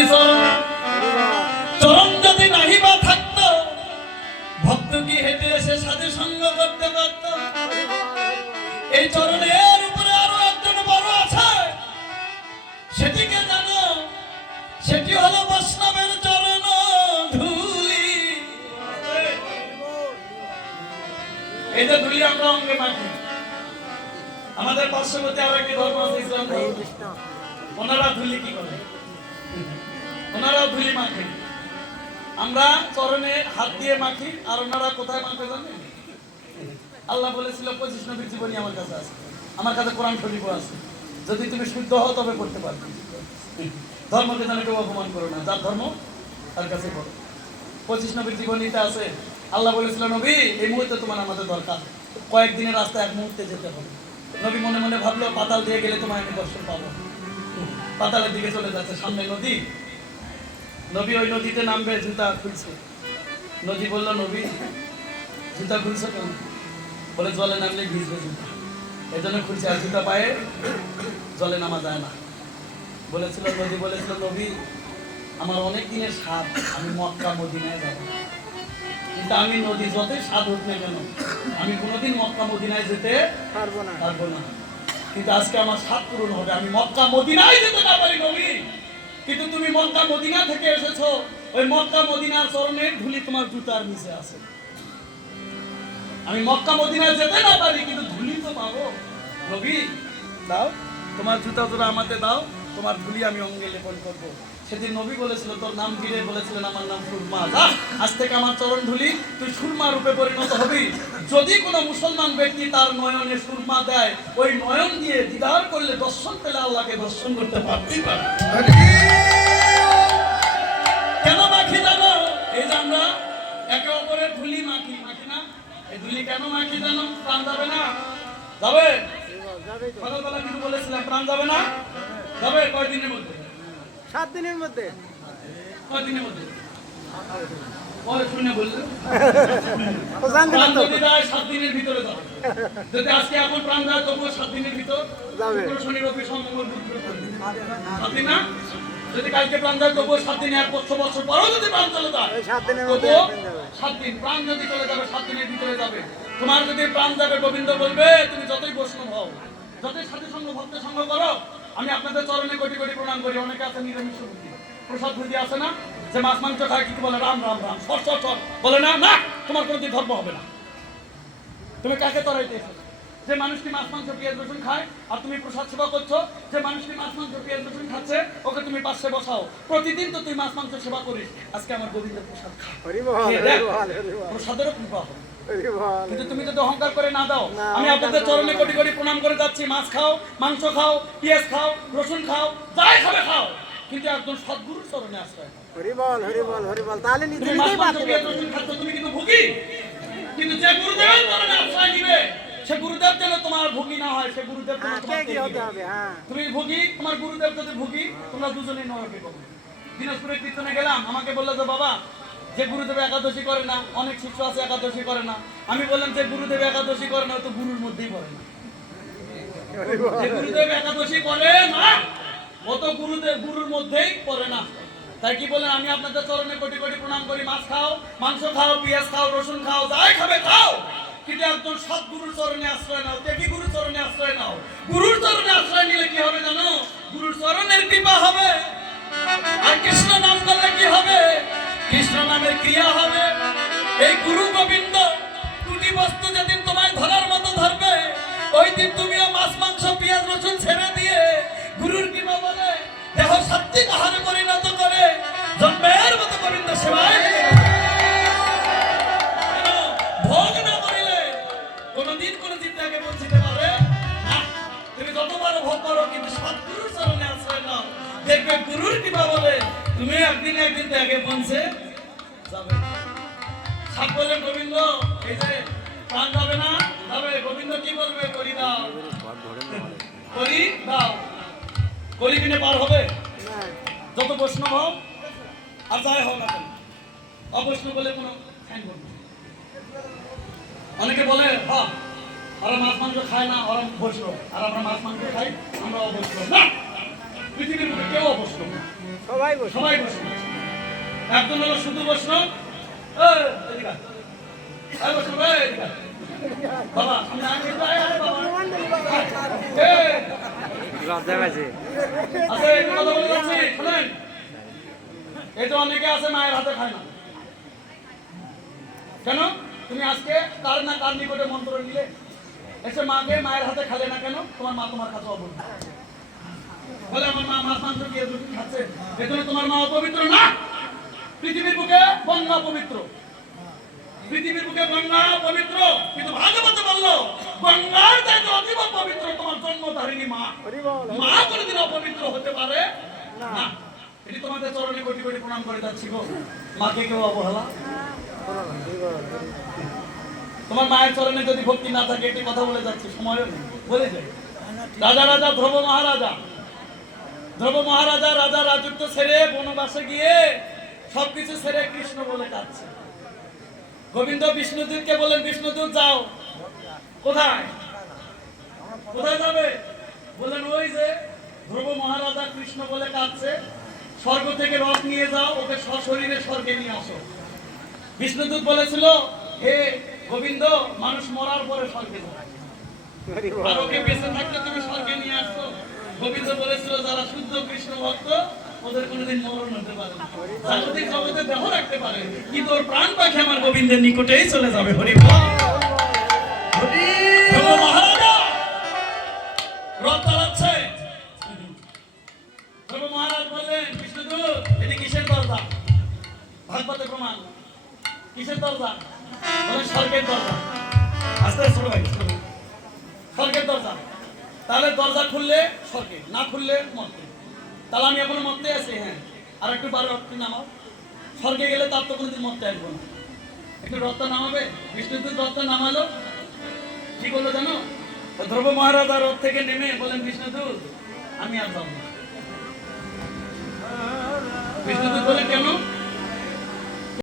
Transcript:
নবী চরণ যদি নাহি বা থাকতো, ভক্ত কি হেঁটে এসে সাধু সঙ্গ করতে পারত? এই চরণের উপরে আরো একজন বড় আছে, সেটিকে জানো? সেটি হলো বৈষ্ণবের চরণ ধুলি। এই যে ধুলি আমরা অঙ্গে মাখি। আমাদের পার্শ্ববর্তী আরো একটি ধর্ম আছে, ইসলাম ধর্ম। ওনারা ধুলি কি করে? ওনারা ধুলি মাখে, আমরা চরণে হাত দিয়ে মাখি। আর ওনারা কোথায় মাখে জানেন? আল্লাহ বলেছিল 25 নবীর জীবনী আমার কাছে আছে, আমার কাছে কোরআন শরীফ আছে। যদি তুমি শুদ্ধ হও তবে করতে পারবে। ধর্মকে যেন কেউ অপমান করো না, যার ধর্ম তার কাছে করো। 25 নবীর জীবনীতে আছে, আল্লাহ বলেছিল নবী এই মুহূর্তে তোমার আমাদের দরকার, কয়েকদিনের রাস্তা এক মুহূর্তে যেতে হবে। নবী মনে মনে ভাবলো পাতাল দিয়ে গেলে তোমায় আমি দর্শন পাবো। পাতালের দিকে চলে যাচ্ছে, সামনে নদী। নবী ওই নদীতে নামবে, জুতা খুলছে। নদী বললো নবী জুতা খুলছো কেন? বলে জলে নামলে ভিজবে জুতা, এই জন্য খুলছে। আর জুতা পায়ে জলে নামা যায় না। বলেছিল নদী বলেছিল নবী আমার অনেক দিনের স্বাদ, আমি মক্কা মদিনায় যাব, কিন্তু আমি নদী যতই স্বাদ হোক না কেন আমি কোনোদিন মক্কা মদিনায় যেতে পারবো না। কিন্তু আজকে আমার স্বাদ পূরণ হবে, আমি মক্কা মদিনায় যেতে না পারি নবী, কিন্তু তুমি মক্কা মদিনা থেকে এসেছো, ওই মক্কা মদিনার চরণের ধুলি তোমার জুতার নিচে আছে। আমি মক্কা মদিনায় যেতে না পারি, কিন্তু ধুলি তো পাবো। নবী দাও তোমার জুতা তোরা আমাকে দাও, তোমার ধুলি আমি অঙ্গে লেপন করবো। সেদিন নবী বলেছিল তোর নাম কি রে? বলেছিলেন আমার নাম সুরমা। আজ থেকে আমার চরণ ধুলি তুই সুরমা রূপে পরিণত হবি। যদি কোনো মুসলমান ব্যক্তি তার নয়নে সুরমা দেয়, ওই নয়ন দিয়ে দিদার করলে, দর্শন পেলে আল্লাহকে দর্শন করতে পারতেই পারে। কেন মাখি জানো? এই যে আমরা একে অপরের ধুলি মাখি, মাখি না? এই ধুলি কেন মাখি জানো? প্রাণ যাবে না? যাবে? সকালবেলা কিন্তু বলেছিলাম প্রাণ যাবে না? যাবে কয়দিনের মধ্যে? 7 দিনের মধ্যে। কয়দিনের মধ্যে? পরে শুনে বললেন প্রাণ যদি যায় 7 দিনের ভিতরে যাবে। যদি আজকে এখন প্রাণ যায় তবুও 7 দিনের ভিতর যাবে। শনি রবি সোম মঙ্গল বুধ 7 দিন না? যদি কালকে প্রাণ যায় তবুও 7 দিন, 1 বছর পরেও যদি প্রাণ চলে যায় 7 দিনের মধ্যে 7 দিন। প্রাণ যদি চলে যাবে 7 দিনের ভিতরে যাবে। তোমার যদি প্রাণ যাবে, গোবিন্দ বলবে তুমি যতই বৈষ্ণব হও, যতই সাধু সঙ্গ ভক্ত সঙ্গ করো, আমি আপনাদের চরণে কোটি কোটি প্রণাম করি। অনেকে আছে নিরামিষ বুদ্ধি, প্রসাদ বুদ্ধি আছে না, যে মাছ মাংস খায় কিন্তু বলে রাম রাম রাম সর সর সর, বলে না না তোমার কোনোদিন ধর্ম হবে না। তুমি কাকে তরাইতে এসেছো? যে মানুষটি মাছ মাংস পেঁয়াজ রসুন খায় আর তুমি প্রসাদ সেবা করছো, যে মানুষটি মাছ মাংস পেঁয়াজ রসুন খাচ্ছে ওকে তুমি পাশে বসাও। প্রতিদিন তো তুই মাছ মাংস সেবা করিস, আজকে আমার গোবিন্দের প্রসাদ খা, প্রসাদেরও কৃপা হবে। কিন্তু তুমি যদি অহংকার করে না দাও, আমি আপনাদের চরণে কোটি কোটি প্রণাম করে যাচ্ছি। মাছ খাও, মাংস খাও, পেঁয়াজ খাও, রসুন খাও, যাই খাবে খাও, কিন্তু একজন সদ্গুরুর চরণে আশ্রয় নাও। হরি বল হরি বল হরি বল। তাহলে তুমি মাছ মাংস পেঁয়াজ রসুন খাচ্ছ, তুমি কিন্তু ভোগী। কিন্তু যে গুরুদেবের চরণে আশ্রয় নিবে, সে গুরুদেব যেন তোমার ভোগী না হয়, সে গুরুদেব যেন তোমার ত্যাগী হবে। তুমি ভোগী, তোমার গুরুদেব যদি ভোগী, তোমরা দুজনেই নরকে পাবে। দিনাজপুরে কীর্তনে গেলাম, আমাকে বললো যে বাবা যে গুরুদেব একাদশী করে না, অনেক শিষ্য আছে একাদশী করে না। আমি বললাম যে গুরুদেব একাদশী করে না, তো গুরুর মধ্যেই পড়ে না। যে গুরুদেব একাদশী করে না, ও তো গুরুর মধ্যেই পড়ে না। তাই কি বলেন, আমি আপনাদের চরণে কোটি কোটি প্রণাম করি। মাছ খাও, মাংস খাও, পেঁয়াজ খাও, রসুন খাও, যাই খাবে খাও, কিন্তু একজন সৎগুরুর চরণে আশ্রয় নাও। ত্যাগী গুরুর চরণে আশ্রয় নাও। গুরুর চরণে আশ্রয় নিলে কি হবে জানো? গুরুর চরণের কৃপা হবে। আর কৃষ্ণ নাম করলে কি হবে? কৃষ্ণ নামের ক্রিয়া হবে। এই গুরু গোবিন্দ দুটি বস্তু যেদিন তোমায় ধরার মতো ধরবে, ওই দিন তুমিও মাছ মাংস পেঁয়াজ রসুন ছেড়ে দিয়ে গুরুর কৃপা বলে দেহ সাত্বিক আহারে পরিণত করে জন্মের মতো গোবিন্দ সেবায় ভোগ না করিলে কোনদিন কোন চিন্তাকে বঞ্চিত পারবে না। তুমি যতবার ভোগ করো, কিন্তু সৎগুরুর চরণে আশ্রয় নাও, দেখবে গুরুর কৃপা বলে তুমি একদিন ত্যাগে পৌঁছে যাবে। সাপ বললেন গোবিন্দ এই যে প্রাণ যাবে না, যাবে। গোবিন্দ কি বলবে? করি দাও, করি দাও। করি কিনে পার হবে? যত বৈষ্ণব হও আর যাই হও না কেন, অবৈষ্ণব বলে কোনো ফ্যান করবে। অনেকে বলে হ্যাঁ ওরা মাছ মাংস খায় না, ওরা বৈষ্ণব, আর আমরা মাছ মাংস খাই, আমরা অবৈষ্ণব। না, পৃথিবীর মধ্যে কেউ অবৈষ্ণব না। সবাই বসে সবাই বৈষ্ণব। একজন হলো শুধু বৈষ্ণব, এদিকে আয়। এই বৈষ্ণব, এদিকে আয়। বাবা আমি কিন্তু আয়, আয় বাবা। এই, লজ্জা পাইছে আচ্ছা একটু কথা বলে যাচ্ছি, শোনেন। এই তো অনেকে আছে মায়ের হাতে খায় না। কেন? তুমি আজকে কার না কার নিকটে মন্ত্র নিলে, এসে মাকে মায়ের হাতে খালে না কেন? তোমার মা তোমার কাছে অবৈধ। বলে আমার মা মাছ মাংস দিয়ে রুটি খাচ্ছে, এজন্য তোমার মা অপবিত্র না। পৃথিবীর বুকে গঙ্গা পবিত্র, পৃথিবীর বুকে গঙ্গা পবিত্র, কিন্তু ভাগবত বললো গঙ্গার চাইতে অতীব পবিত্র তোমার জন্মধারিণী মা। হরি বল মা কোনোদিন অপবিত্র হতে পারে না। এটি তোমাদের চরণে কোটি কোটি প্রণাম করে যাচ্ছি গো। মাকে কেউ অবহেলা, তোমার মায়ের চরণে যদি ভক্তি না থাকে, একটি কথা বলে যাচ্ছি, সময়ও নেই, বলে যাই। রাজা রাজা ধ্রুব মহারাজা, ধ্রুব মহারাজা রাজা রাজত্ব ছেড়ে বনবাসে গিয়ে সবকিছু ছেড়ে কৃষ্ণ বলে কাঁদছে। গোবিন্দ বিষ্ণুদূতকে বলেন, বিষ্ণুদূত যাও। কোথায়? কোথায় যাবে? বললেন ওই যে ধ্রুব মহারাজা কৃষ্ণ বলে কাঁদছে, স্বর্গ থেকে রথ নিয়ে যাও, ওকে সশরীরে স্বর্গে নিয়ে আসো। বিষ্ণুদূত বলেছিল, হে গোবিন্দ, মানুষ মরার পরে স্বর্গে যায়, হরি বল আর ওকে বেঁচে থাকলে তুমি স্বর্গে নিয়ে আসছো। গোবিন্দ বলেছিল, যারা শুদ্ধ কৃষ্ণ ভক্ত ওদের কোনোদিন মরণ হতে পারে না, জাগতিক জগতে দেহ রাখতে পারে, কিন্তু ওর প্রাণ পাখি আমার গোবিন্দের নিকটেই চলে যাবে। হরি বল। ধ্রুব মহারাজা রথ চালাচ্ছে। ধ্রুব মহারাজ বললেন, বিষ্ণুদূত এটি কিসের দরজা? ভাগবতে প্রমাণ। কিসের দরজা? বলে স্বর্গের দরজা। আস্তে ছোট ভাই, ছোট ভাই। স্বর্গের দরজা। তাহলে দরজা খুললে স্বর্গে, না খুললে মর্তে। তাহলে আমি এখনো মর্তে আছি। হ্যাঁ, আর একটু বারো রথটি নামাও। স্বর্গে গেলে তার তো কোনোদিন মর্তে আসবো না। একটু রথটা নামাবে। বিষ্ণুদূত রথটা নামালো, কি করলো জানো? ধ্রুব মহারাজা রথ থেকে নেমে বলেন, বিষ্ণুদূত আমি আর যাবো না। বিষ্ণুদূত